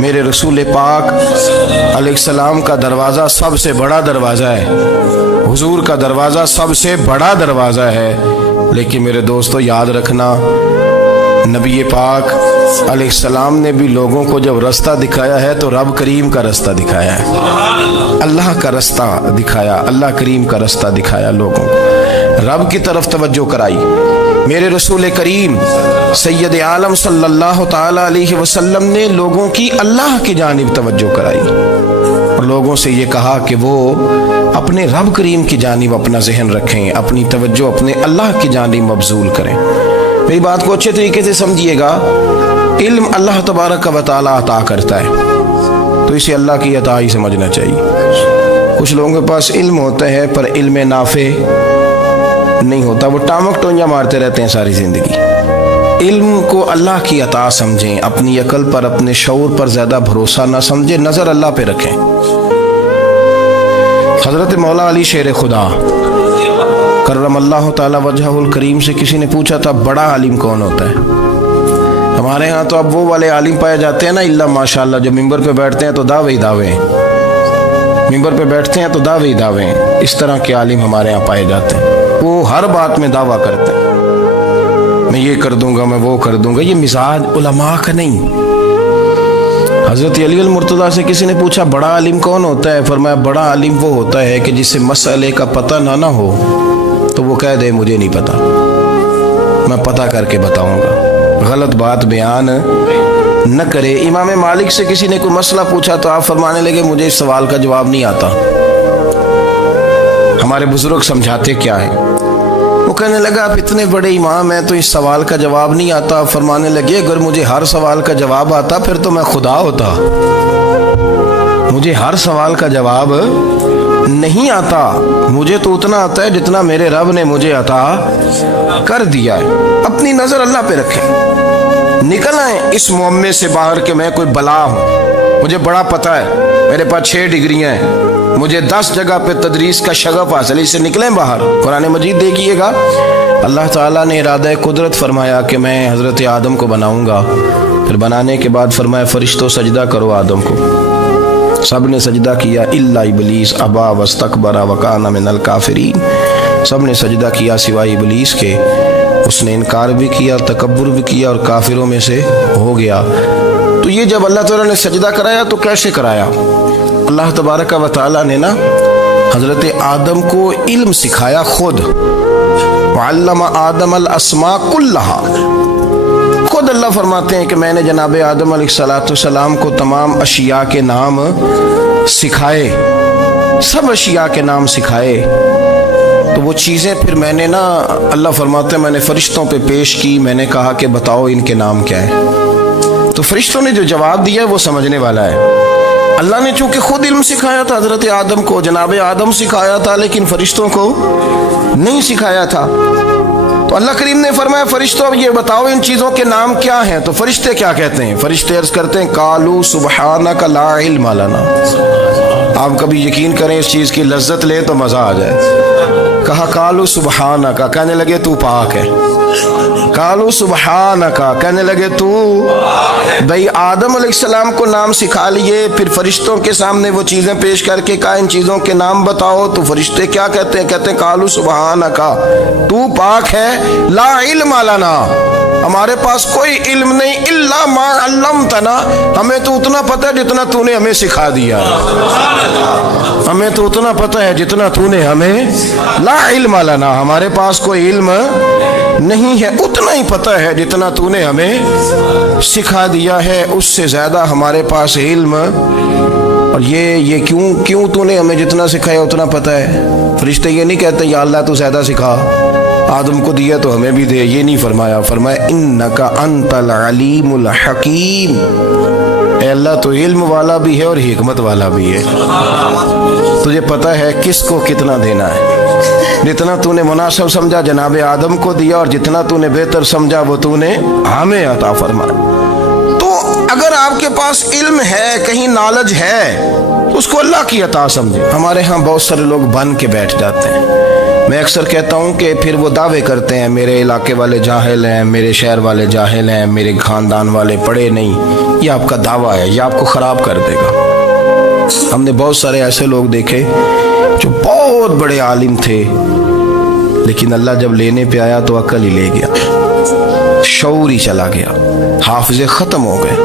میرے رسول پاک علیہ السلام کا دروازہ سب سے بڑا دروازہ ہے، حضور کا دروازہ سب سے بڑا دروازہ ہے، لیکن میرے دوستو یاد رکھنا، نبی پاک علیہ السلام نے بھی لوگوں کو جب رستہ دکھایا ہے تو رب کریم کا رستہ دکھایا ہے، اللہ کا رستہ دکھایا، اللہ کریم کا رستہ دکھایا، لوگوں کو رب کی طرف توجہ کرائی۔ میرے رسول کریم سید عالم صلی اللہ تعالی علیہ وسلم نے لوگوں کی اللہ کی جانب توجہ کرائی اور لوگوں سے یہ کہا کہ وہ اپنے رب کریم کی جانب اپنا ذہن رکھیں، اپنی توجہ اپنے اللہ کی جانب مبذول کریں۔ میری بات کو اچھے طریقے سے سمجھیے گا، علم اللہ تبارک و تعالی عطا کرتا ہے تو اسے اللہ کی عطا ہی سمجھنا چاہیے۔ کچھ لوگوں کے پاس علم ہوتا ہے پر علم نافع نہیں ہوتا، وہ ٹامک ٹونجا مارتے رہتے ہیں ساری زندگی۔ علم کو اللہ کی عطا سمجھیں، اپنی عقل پر اپنے شعور پر زیادہ بھروسہ نہ سمجھیں، نظر اللہ پہ رکھیں۔ حضرت مولا علی شیر خدا کرم اللہ تعالی وجہہ الکریم سے کسی نے پوچھا تھا بڑا عالم کون ہوتا ہے؟ ہمارے ہاں تو اب وہ والے عالم پائے جاتے ہیں نا، اللہ ماشاءاللہ، جو ممبر پہ بیٹھتے ہیں تو دعوے ہی دعوے ہیں، ممبر پہ بیٹھتے ہیں تو دعوے ہی دعوے ہیں، اس طرح کے عالم ہمارے ہاں پائے جاتے ہیں۔ وہ ہر بات میں دعویٰ کرتے ہیں، میں یہ کر دوں گا، میں وہ کر دوں گا۔ یہ مزاج علماء کا نہیں۔ حضرت علی المرتضیٰ سے کسی نے پوچھا بڑا عالم کون ہوتا ہے؟ فرمایا بڑا عالم وہ ہوتا ہے کہ جسے مسئلے کا پتہ نہ ہو تو وہ کہہ دے مجھے نہیں پتا، میں پتہ کر کے بتاؤں گا، غلط بات بیان نہ کرے۔ امام مالک سے کسی نے کوئی مسئلہ پوچھا تو آپ فرمانے لگے مجھے اس سوال کا جواب نہیں آتا۔ ہمارے بزرگ سمجھاتے کیا ہے؟ وہ کہنے لگا آپ اتنے بڑے امام ہیں تو اس سوال کا جواب نہیں آتا۔ فرمانے لگے اگر مجھے ہر سوال کا جواب آتا پھر تو میں خدا ہوتا، مجھے ہر سوال کا جواب نہیں آتا، مجھے تو اتنا آتا ہے جتنا میرے رب نے مجھے عطا کر دیا ہے۔ اپنی نظر اللہ پہ رکھیں، نکل آئیں اس معمے سے باہر کہ میں کوئی بلا ہوں، مجھے بڑا پتہ ہے، میرے پاس 6 ڈگریاں ہیں، مجھے 10 جگہ پہ تدریس کا شغف حاصل ہے، اس سے نکلیں باہر۔ قرآن مجید دیکھیے گا، اللہ تعالیٰ نے ارادہ قدرت فرمایا کہ میں حضرت آدم کو بناؤں گا، پھر بنانے کے بعد فرمایا فرشتوں سجدہ کرو آدم کو، سب نے سجدہ کیا الا ابلیس ابا واستکبر وکان من الکافرین، سب نے سجدہ کیا سوائے ابلیس کے، اس نے انکار بھی کیا، تکبر بھی کیا اور کافروں میں سے ہو گیا۔ تو یہ جب اللہ تعالیٰ نے سجدہ کرایا تو کیسے کرایا؟ اللہ تبارک و تعالیٰ نے نا حضرت آدم کو علم سکھایا خود، وعلم آدم الاسماء کلہا، خود اللہ فرماتے ہیں کہ میں نے جناب آدم علیہ السلام کو تمام اشیاء کے نام سکھائے، سب اشیاء کے نام سکھائے۔ تو وہ چیزیں پھر میں نے نا، اللہ فرماتے ہیں میں نے فرشتوں پہ پیش کی، میں نے کہا کہ بتاؤ ان کے نام کیا ہے، تو فرشتوں نے جو جواب دیا ہے وہ سمجھنے والا ہے۔ اللہ نے چونکہ خود علم سکھایا تھا حضرت آدم کو، جناب آدم سکھایا تھا، لیکن فرشتوں کو نہیں سکھایا تھا۔ تو اللہ کریم نے فرمایا فرشتوں اب یہ بتاؤ ان چیزوں کے نام کیا ہیں؟ تو فرشتے کیا کہتے ہیں؟ فرشتے عرض کرتے ہیں قالوا سبحانک لا علم لنا۔ آپ کبھی یقین کریں اس چیز کی لذت لیں تو مزہ آ جائے۔ کہا قالوا سبحانک، کہنے لگے تو پاک ہے، قالوا سبحانک، کہنے لگے تو بھائی آدم علیہ السلام کو نام سکھا لیے، پھر فرشتوں کے سامنے وہ چیزیں پیش کر کے کہا ان چیزوں کے نام بتاؤ، تو فرشتے کیا کہتے ہیں؟ کہتے ہیں قالوا سبحانک، تو پاک ہے، لا علم لنا، ہمارے پاس کوئی علم نہیں، الا ما علمتنا، ہمیں تو اتنا پتہ ہے جتنا تو نے ہمیں سکھا دیا، ہمیں تو اتنا پتہ ہے جتنا تو نے ہمیں، لا علم لنا، ہمارے پاس کوئی علم نہیں ہے، اتنا ہی پتہ ہے جتنا تو نے ہمیں سکھا دیا ہے، اس سے زیادہ ہمارے پاس علم۔ اور یہ کیوں تو نے ہمیں جتنا سکھایا اتنا پتہ ہے؟ فرشتے یہ نہیں کہتے یا اللہ تو زیادہ سکھا، آدم کو دیا تو ہمیں بھی دے، یہ نہیں فرمایا، فرمایا انکا انت العلیم الحکیم، اے اللہ تو علم والا بھی ہے اور حکمت والا بھی ہے، تجھے پتہ ہے کس کو کتنا دینا ہے، جتنا تو نے مناسب سمجھا جناب آدم کو دیا، اور جتنا تو نے بہتر سمجھا وہ تو نے ہمیں عطا فرمایا۔ تو اگر آپ کے پاس علم ہے، کہیں نالج ہے، اس کو اللہ کی عطا سمجھے۔ ہمارے ہاں بہت سارے لوگ بن کے بیٹھ جاتے ہیں، میں اکثر کہتا ہوں کہ پھر وہ دعوے کرتے ہیں میرے علاقے والے جاہل ہیں، میرے شہر والے جاہل ہیں، میرے خاندان والے پڑھے نہیں. یہ آپ کا دعویٰ ہے، یہ آپ کو خراب کر دے گا. ہم نے بہت سارے ایسے لوگ دیکھے جو بہت بڑے عالم تھے، لیکن اللہ جب لینے پہ آیا تو عقل ہی لے گیا، شعور ہی چلا گیا، حافظے ختم ہو گئے.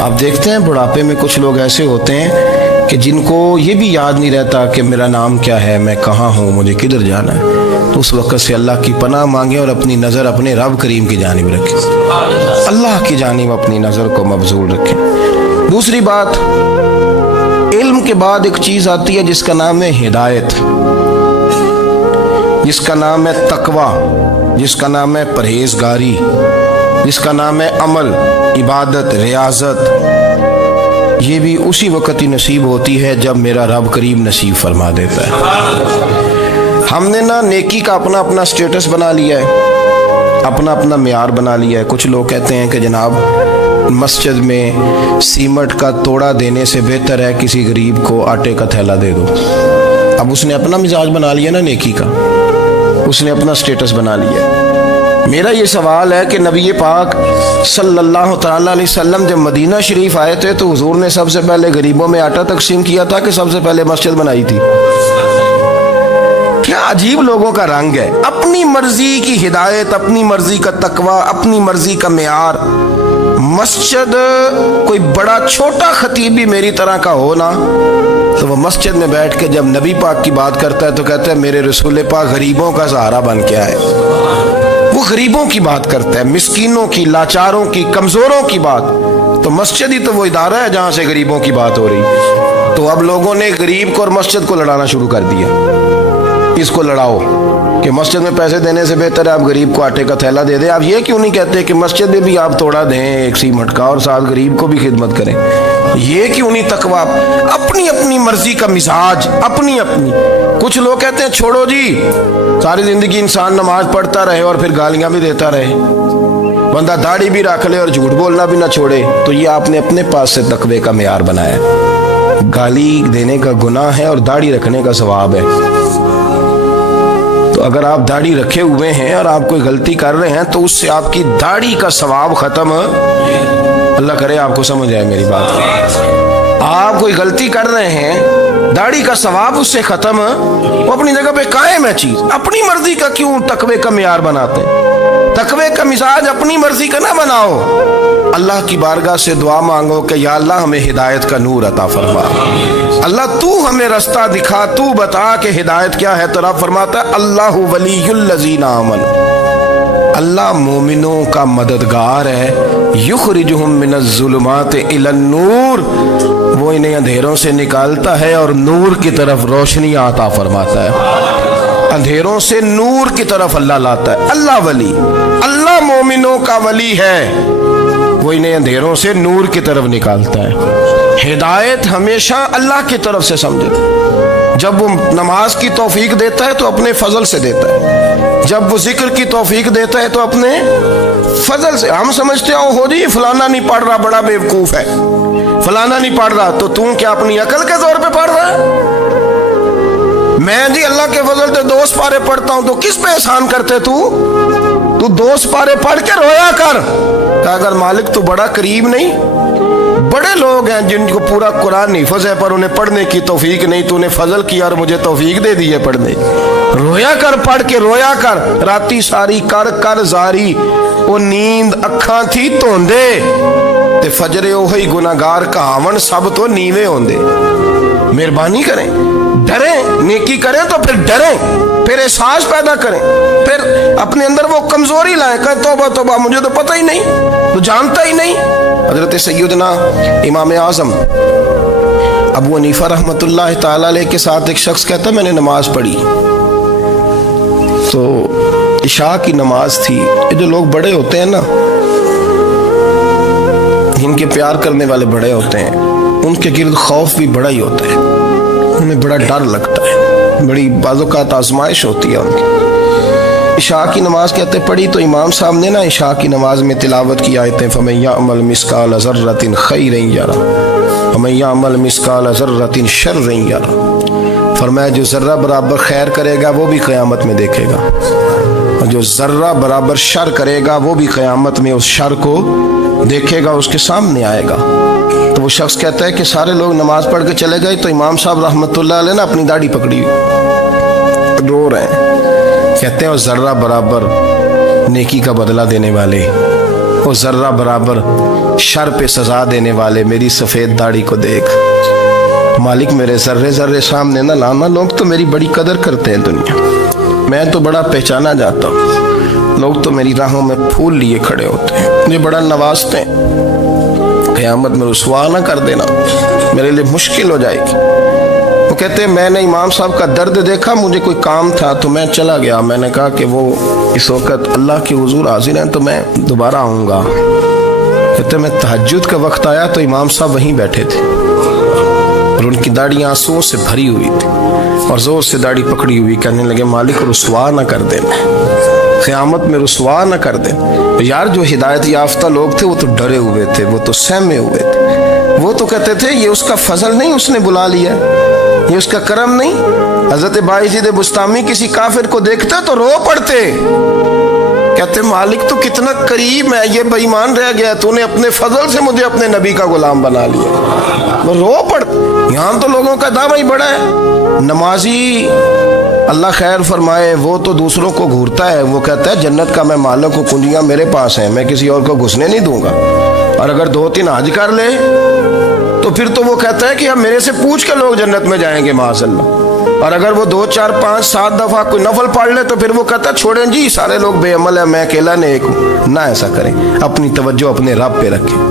آپ دیکھتے ہیں بڑھاپے میں کچھ لوگ ایسے ہوتے ہیں کہ جن کو یہ بھی یاد نہیں رہتا کہ میرا نام کیا ہے، میں کہاں ہوں، مجھے کدھر جانا ہے. تو اس وقت سے اللہ کی پناہ مانگیں اور اپنی نظر اپنے رب کریم کی جانب رکھیں، اللہ کی جانب اپنی نظر کو مبذول رکھیں. دوسری بات، علم کے بعد ایک چیز آتی ہے جس کا نام ہے ہدایت، جس کا نام ہے تقوی، جس کا نام ہے پرہیزگاری، جس کا نام ہے عمل، عبادت، ریاضت. یہ بھی اسی وقت ہی نصیب ہوتی ہے جب میرا رب کریم نصیب فرما دیتا ہے. ہم نے نا نیکی کا اپنا اپنا سٹیٹس بنا لیا ہے، اپنا اپنا معیار بنا لیا ہے. کچھ لوگ کہتے ہیں کہ جناب مسجد میں سیمنٹ کا توڑا دینے سے بہتر ہے کسی غریب کو آٹے کا تھیلا دے دو. اب اس نے اپنا مزاج بنا لیا نا نیکی کا، اس نے اپنا سٹیٹس بنا لیا. میرا یہ سوال ہے کہ نبی پاک صلی اللہ تعالیٰ علیہ وسلم جب مدینہ شریف آئے تھے تو حضور نے سب سے پہلے غریبوں میں آٹا تقسیم کیا تھا کہ سب سے پہلے مسجد بنائی تھی؟ کیا عجیب لوگوں کا رنگ ہے، اپنی مرضی کی ہدایت، اپنی مرضی کا تقوی، اپنی مرضی کا معیار. مسجد کوئی بڑا چھوٹا خطیب بھی میری طرح کا ہو نا تو وہ مسجد میں بیٹھ کے جب نبی پاک کی بات کرتا ہے تو کہتا ہے میرے رسول پاک غریبوں کا سہارا بن کے آئے. وہ غریبوں کی بات کرتا ہے، مسکینوں کی، لاچاروں کی، کمزوروں کی بات. تو مسجد ہی تو وہ ادارہ ہے جہاں سے غریبوں کی بات ہو رہی. تو اب لوگوں نے غریب کو اور مسجد کو لڑانا شروع کر دیا. اس کو لڑاؤ کہ مسجد میں پیسے دینے سے بہتر ہے آپ غریب کو آٹے کا تھیلا دے دیں. آپ یہ کیوں نہیں کہتے کہ مسجد میں بھی آپ توڑا دیں ایک سیمنٹ کا اور ساتھ غریب کو بھی خدمت کریں؟ یہ کیوں نہیں تقویٰ؟ اپنی اپنی مرضی کا مزاج، اپنی اپنی. کچھ لوگ کہتے ہیں چھوڑو جی، ساری زندگی انسان نماز پڑھتا رہے اور پھر گالیاں بھی دیتا رہے، بندہ داڑھی بھی رکھ لے اور جھوٹ بولنا بھی نہ چھوڑے. تو یہ آپ نے اپنے پاس سے تقوی کا معیار بنایا. گالی دینے کا گناہ ہے اور داڑھی رکھنے کا ثواب ہے. تو اگر آپ داڑھی رکھے ہوئے ہیں اور آپ کوئی غلطی کر رہے ہیں تو اس سے آپ کی داڑھی کا ثواب ختم. اللہ کرے آپ کو سمجھ آئے میری بات. آپ کوئی غلطی کر رہے ہیں، داڑھی کا ثواب اس سے ختم. وہ اپنی جگہ پہ قائم ہے چیز. اپنی مرضی کا کیوں تقوی کا معیار بناتے ہیں؟ تقوی کا مزاج اپنی مرضی کا نہ بناؤ. اللہ کی بارگاہ سے دعا مانگو کہ یا اللہ ہمیں ہدایت کا نور عطا فرما. اللہ تو ہمیں رستہ دکھا، تو بتا کہ ہدایت کیا ہے. تو رب فرماتا ہے اللہ ولی الذین آمنوا، اللہ مومنوں کا مددگار ہے. یخرجہم من الظلمات الی النور، وہ انہیں اندھیروں سے نکالتا ہے اور نور کی طرف روشنی عطا فرماتا ہے. اندھیروں سے نور کی طرف اللہ لاتا ہے. اللہ ولی، اللہ مومنوں کا ولی ہے، وہ انہیں اندھیروں سے نور کی طرف نکالتا ہے. ہدایت ہمیشہ اللہ کی طرف سے سمجھے. جب وہ نماز کی توفیق دیتا ہے تو اپنے فضل سے دیتا ہے، جب وہ ذکر کی توفیق دیتا ہے تو اپنے فضل سے. ہم سمجھتے ہو جی فلانا نہیں پڑھ رہا بڑا بیوقوف ہے، فلانا نہیں پڑھ رہا، تو تم کیا اپنی عقل کے زور پہ پڑھ رہا ہے؟ میں جی اللہ کے فضل سے 2 سپارے پڑھتا ہوں، تو کس پہ احسان کرتے تو 2 سپارے پڑھ کے رویا کر کہ اگر مالک تو بڑا قریب نہیں. بڑے لوگ ہیں جن کو پورا قرآن حفظ ہے پر انہیں پڑھنے کی توفیق نہیں، تو انہیں فضل کیا اور مجھے توفیق دے دی ہے پڑھنے. رویا کر، پڑھ کے رویا کر. راتی ساری کر کر زاری، وہ نیند اکھاں تھی توندے تے فجرے اوہی گناہگار کہاون سب تو نیوے ہوندے. مہربانی کریں، ڈریں، نیکی کریں تو پھر ڈریں، پھر احساس پیدا کریں، پھر اپنے اندر وہ کمزوری لائیں کہ توبہ توبہ مجھے تو پتہ ہی نہیں، تو جانتا ہی نہیں. حضرت سیدنا امام اعظم ابو حنیفہ رحمۃ اللہ تعالی علیہ کے ساتھ ایک شخص کہتا ہے میں نے نماز پڑھی تو عشاء کی نماز تھی. یہ جو لوگ بڑے ہوتے ہیں نا، ان کے پیار کرنے والے بڑے ہوتے ہیں، ان کے گرد خوف بھی بڑا ہی ہوتا ہے، انہیں بڑا ڈر لگتا ہے، بڑی بعض اوقات آزمائش ہوتی ہے ان کی. عشاء کی نماز کہتے پڑھی تو امام صاحب نے نا عشاء کی نماز میں تلاوت کی آیتیں فَمَن يَعْمَلْ مِثْقَالَ ذَرَّةٍ خَيْرًا يَرَهُ وَمَن يَعْمَلْ مِثْقَالَ ذَرَّةٍ شَرًّا يَرَهُ فرمایا جو ذرہ برابر خیر کرے گا وہ بھی قیامت میں دیکھے گا، اور جو ذرہ برابر شر کرے گا وہ بھی قیامت میں اس شر کو دیکھے گا، اس کے سامنے آئے گا۔ تو وہ شخص کہتا ہے کہ سارے لوگ نماز پڑھ کے چلے گئے، تو امام صاحب رحمۃ اللہ علیہ نے اپنی داڑھی پکڑی رو رہے ہیں، کہتے ہیں وہ ذرہ برابر نیکی کا بدلہ دینے والے، وہ ذرہ برابر شر پہ سزا دینے والے میری سفید داڑھی کو دیکھ، مالک میرے ذرے ذرے سامنے نہ لانا، لوگ تو میری بڑی قدر کرتے ہیں دنیا، میں تو بڑا پہچانا جاتا ہوں، لوگ تو میری راہوں میں پھول لیے کھڑے ہوتے ہیں، مجھے بڑا نوازتے ہیں، قیامت میں رسوا نہ کر دینا، میرے لیے مشکل ہو جائے گی۔ وہ کہتے ہیں میں نے امام صاحب کا درد دیکھا، مجھے کوئی کام تھا تو میں چلا گیا، میں نے کہا کہ وہ اس وقت اللہ کے حضور حاضر ہیں تو میں دوبارہ آؤں گا۔ کہتے ہیں میں تہجد کا وقت آیا تو امام صاحب وہیں بیٹھے تھے اور ان کی داڑھی آنسوؤں سے بھری ہوئی تھی اور زور سے داڑھی پکڑی ہوئی، کہنے لگے مالک رسوا نہ کر دینا، قیامت میں رسوا نہ کر دینا۔ یار جو ہدایت یافتہ لوگ تھے وہ تو ڈرے ہوئے تھے، وہ تو سہمے ہوئے تھے، وہ تو کہتے تھے یہ اس کا فضل نہیں، اس نے بلا لیا، یہ اس کا کرم نہیں۔ حضرت باعزید بستامی کسی کافر کو دیکھتے تو رو پڑتے، کہتے مالک تو کتنا قریب ہے، یہ بے ایمان رہ گیا، تو نے اپنے فضل سے مجھے اپنے نبی کا غلام بنا لیا، وہ رو پڑتے۔ یہاں تو لوگوں کا دعویٰ ہی بڑا ہے، نمازی اللہ خیر فرمائے وہ تو دوسروں کو گھورتا ہے، وہ کہتا ہے جنت کا میں مالک ہوں، کنجیاں میرے پاس ہیں، میں کسی اور کو گھسنے نہیں دوں گا، اور اگر 2-3 حج کر لے تو پھر تو وہ کہتا ہے کہ اب میرے سے پوچھ کے لوگ جنت میں جائیں گے معاذ اللہ، اور اگر وہ 2 4 5 7 دفعہ کوئی نفل پڑھ لے تو پھر وہ کہتا ہے چھوڑیں جی سارے لوگ بے عمل ہیں، میں اکیلا نیک ہوں۔ نہ ایسا کریں، اپنی توجہ اپنے رب پہ رکھیں۔